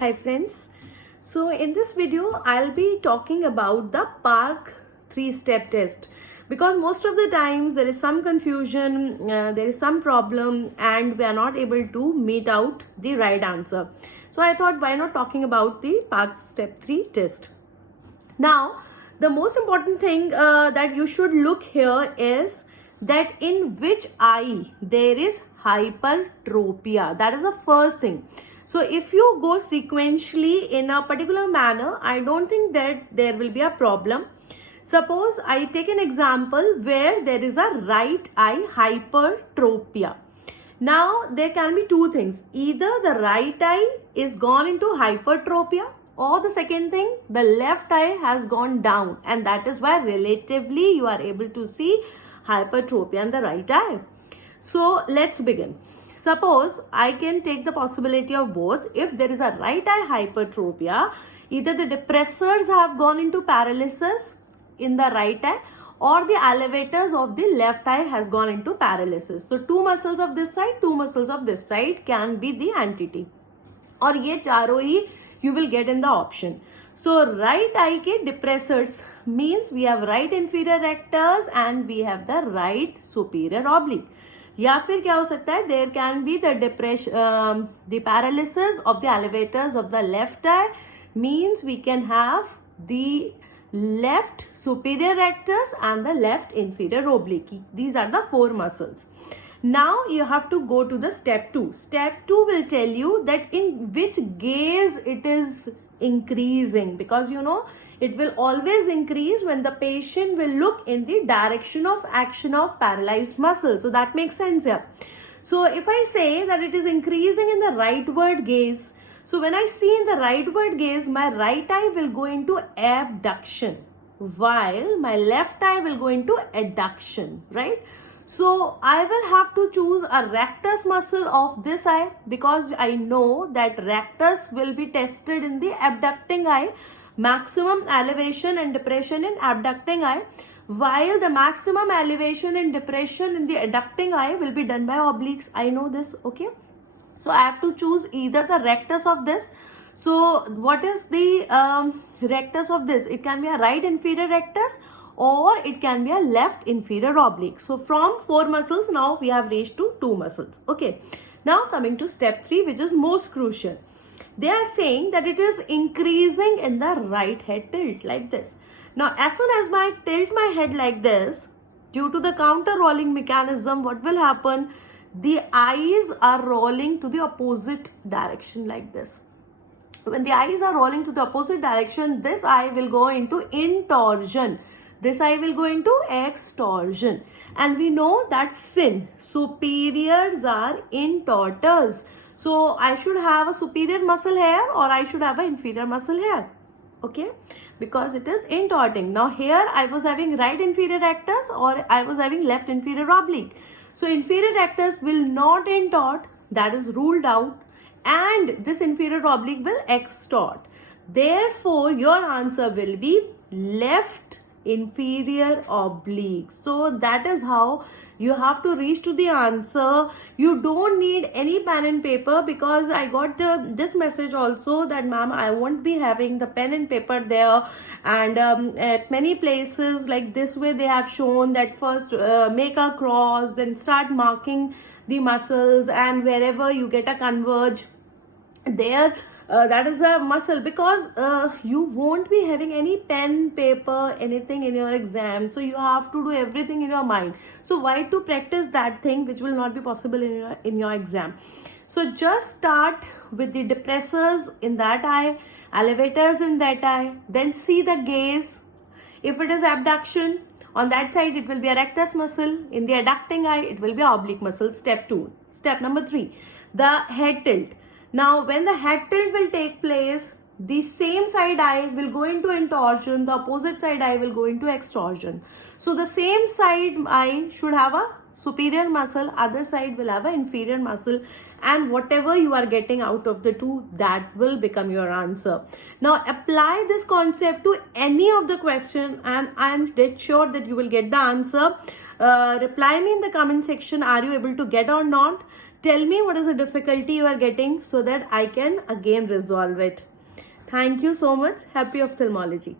Hi friends. So in this video I'll be talking about the PARC 3-step test because most of the times there is some confusion, there is some problem and we are not able to meet out the right answer. So I thought why not talking about the PARC step 3 test. Now the most important thing that you should look here is that in which eye there is hypertropia. That is the first thing. So if you go sequentially in a particular manner, I don't think that there will be a problem. Suppose I take an example where there is a right eye hypertropia. Now there can be two things. Either the right eye is gone into hypertropia, or the second thing, the left eye has gone down, and that is why relatively you are able to see hypertropia in the right eye. So let's begin. Suppose I can take the possibility of both. If there is a right eye hypertropia, either the depressors have gone into paralysis in the right eye or the elevators of the left eye has gone into paralysis. So two muscles of this side, two muscles of this side can be the entity. और ये चारों ही you will get in the option. So right eye के depressors means we have right inferior rectus and we have the right superior oblique. या फिर क्या हो सकता है, there can be the depression, the paralysis of the elevators of the left eye means we can have the left superior rectus and the left inferior oblique. These are the four muscles. Now you have to go to the step 2. Step 2 will tell you that in which gaze it is increasing, because you know it will always increase when the patient will look in the direction of action of paralyzed muscle. So that makes sense here. So if I say that it is increasing in the rightward gaze, so when I see in the rightward gaze, my right eye will go into abduction while my left eye will go into adduction, right? So I will have to choose a rectus muscle of this eye because I know that rectus will be tested in the abducting eye, maximum elevation and depression in abducting eye, while the maximum elevation and depression in the adducting eye will be done by obliques. I know this, okay? So I have to choose either the rectus of this. So what is the rectus of this? It can be a right inferior rectus or it can be a left inferior oblique. So from 4 muscles now we have reached to 2 muscles. Okay. Now coming to step 3, which is most crucial. They are saying that it is increasing in the right head tilt like this. Now as soon as I tilt my head like this, due to the counter rolling mechanism, what will happen? The eyes are rolling to the opposite direction like this. When the eyes are rolling to the opposite direction, this eye will go into intorsion. This eye will go into extorsion. And we know that sin, superiors are intorters. So I should have a superior muscle here or I should have an inferior muscle here. Okay, because it is intorting. Now here I was having right inferior rectus or I was having left inferior oblique. So inferior rectus will not intort, that is ruled out, and this inferior oblique will extort. Therefore your answer will be left inferior oblique. So that is how you have to reach to the answer. You don't need any pen and paper because I got this message also that ma'am, I won't be having the pen and paper there, and at many places like this way they have shown that first make a cross, then start marking the muscles, and wherever you get a converge there, that is a muscle, because you won't be having any pen, paper, anything in your exam. So you have to do everything in your mind. So why to practice that thing which will not be possible in your exam? So just start with the depressors in that eye, elevators in that eye, then see the gaze. If it is abduction, on that side it will be a rectus muscle. In the adducting eye, it will be oblique muscle. Step 2. Step number 3, the head tilt. Now, when the head tilt will take place, the same side eye will go into intorsion, the opposite side eye will go into extorsion. So, the same side eye should have a superior muscle, other side will have an inferior muscle, and whatever you are getting out of the two, that will become your answer. Now, apply this concept to any of the question and I am dead sure that you will get the answer. Reply me in the comment section, are you able to get or not? tell me what is the difficulty you are getting so that I can again resolve it. Thank you so much. Happy ophthalmology.